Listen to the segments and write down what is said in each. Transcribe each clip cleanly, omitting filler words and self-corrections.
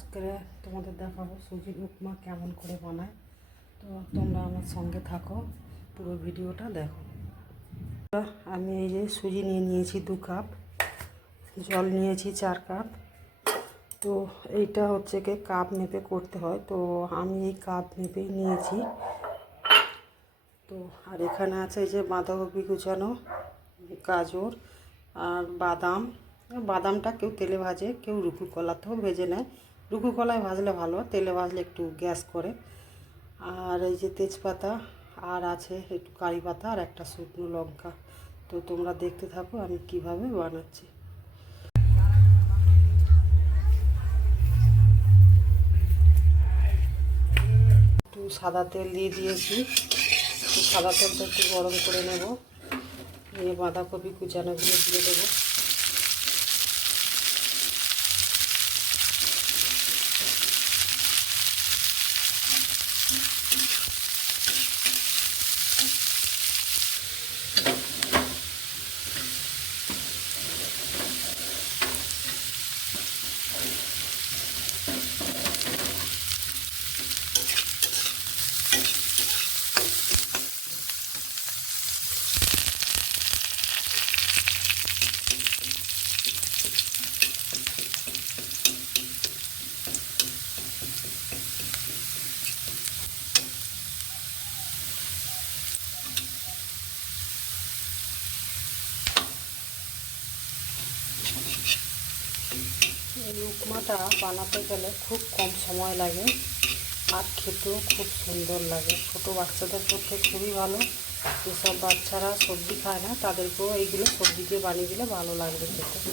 আজকে তোমাদের দেখাবো সুজির উপমা কেমন করে বানায়। তো তোমরা আমার সঙ্গে থাকো, পুরো ভিডিওটা দেখো। আমি এই যে সুজি নিয়েছি 2 কাপ, জল নিয়েছি 4 কাপ। তো এইটা হচ্ছে কি কাপ মেপে করতে হয়, তো আমি এই কাপ মেপেই নিয়েছি। তো আর এখানে আছে এই যে বাঁধাকপি কুচানো, গাজর আর বাদাম। বাদামটা কেউ তেলে ভাজে, কেউ রুকু কলাতেও ভেজে নেয়। রুকু কলায় ভাজলে ভালো, তেলে ভাজলে একটু গ্যাস করে। আর এই যে তেজপাতা, আর আছে একটু কারি পাতা আর একটা শুকনো লঙ্কা। তো তোমরা দেখতে থাকো আমি কিভাবে বানাচ্ছি। একটু সাদা তেল দিয়ে দিয়েছি, সাদা তেলটা একটু গরম করে নেব, নিয়ে বাঁধাকপি কুচানোগুলো দিয়ে দেবো। এই উপমাটা বানাতে গেলে খুব কম সময় লাগে আর খেতেও খুব সুন্দর লাগে। ছোটো বাচ্চাদের পক্ষে খুবই ভালো। যেসব বাচ্চারা সবজি খায় না তাদেরকেও এইগুলো সবজি দিয়ে বানিয়ে দিলে ভালো লাগবে খেতে।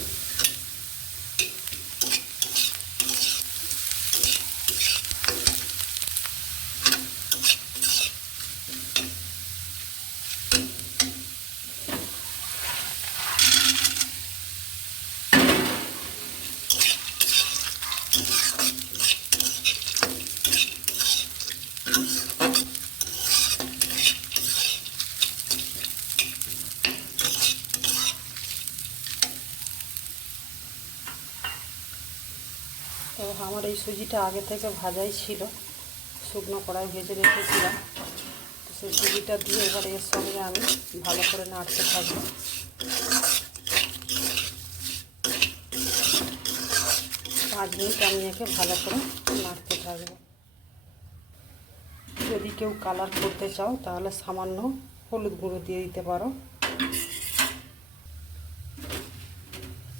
তো আমার এই সুজিটা আগে থেকে ভাজাই ছিল, শুকনো কড়াই ভেজে রেখেছিলাম। তো সেই সুজিটা দিয়ে এবার এর সঙ্গে আমি ভালো করে নাড়তে থাকবো। 5 মিনিট আমি একে ভালো করে নাড়তে থাকবো। যদি কেউ কালার করতে চাও তাহলে সামান্য হলুদ গুঁড়ো দিয়ে দিতে পারো,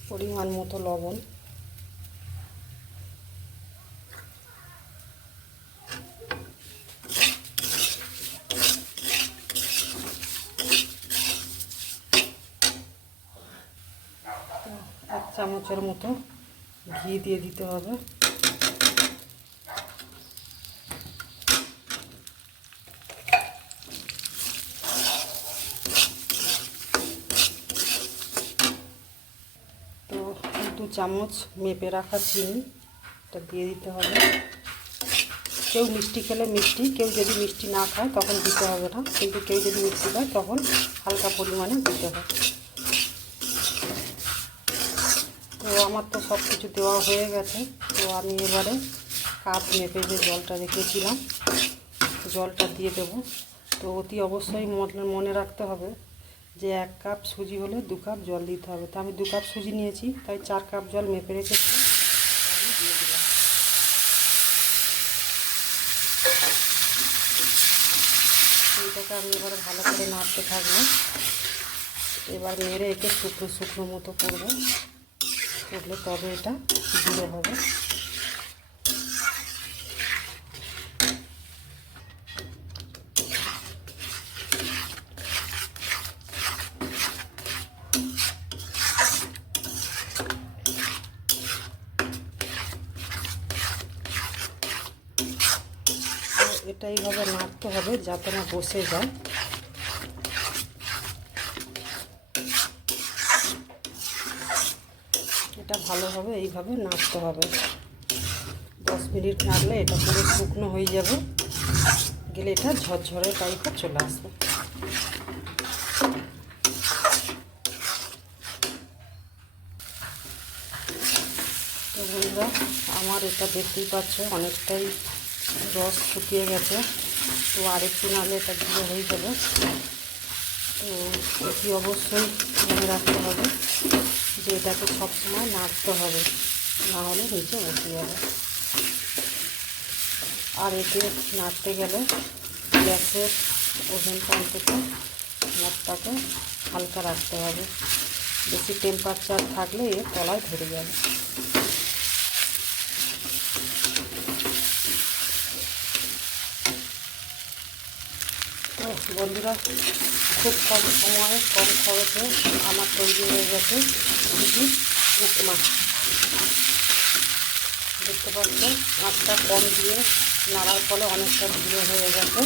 পরিমাণ মতো লবণ। এক চামচের মতো ঘি দিয়ে দিতে হবে। তো 2 চামচ মেপে রাখা চিনিটা দিয়ে দিতে হবে। কেউ মিষ্টি খেলে মিষ্টি, কেউ যদি মিষ্টি না খায় তখন দিতে হবে না, কিন্তু কেউ যদি মিষ্টি খায় তখন হালকা পরিমাণে দিতে হবে। তো আমার তো সব কিছু দেওয়া হয়ে গেছে। তো আমি এবারে কাপ মেপে যে জলটা রেখেছিলাম জলটা দিয়ে দেবো। তো অতি অবশ্যই মনে রাখতে হবে যে 1 কাপ সুজি হলে 2 কাপ জল দিতে হবে। তো আমি 2 কাপ সুজি নিয়েছি, তাই 4 কাপ জল মেপে রেখেছি, আমি দিয়ে দিলাম। এইটাকে আমি এবারে ভালো করে নাড়তে থাকবো। এবার নেড়ে একে শুকনো শুকনো মতো করবো, করলে তবে এটা গুঁড়ো হবে। এটা এইভাবে নাড়তে হবে যাতে না বসে যায়। এটা ভালোভাবে এইভাবে নাড়তে হবে। 10 মিনিট নাড়লে এটা পুরো শুকনো হয়ে যাবে, গেলে এটা ঝরঝরে টাইপের চলে আসবে। তো বন্ধুরা আমার এটা দেখতেই পাচ্ছ অনেকটাই রস শুকিয়ে গেছে, তো আরেকটু নাহলে এটা গুঁড়ো হয়ে যাবে। তো এটি অবশ্যই মনে রাখতে হবে যে এটাকে সবসময় নাড়তে হবে, না হলে নিচে বসে যাবে। আর এতে নাড়তে গেলে গ্যাসের ওভেনটা অন্তত নাড়টাকে হালকা রাখতে হবে, বেশি টেম্পারেচার থাকলে এর তলায় ধরে যাবে। তো বন্ধুরা, খুব কম সময়ে কম খরচে আমার তৈরি হয়ে গেছে সুজি উপমা। দেখতে পাচ্ছেন আঁচটা কম দিয়ে নাড়ার ফলে অনেকটা গুঁড়ো হয়ে গেছে।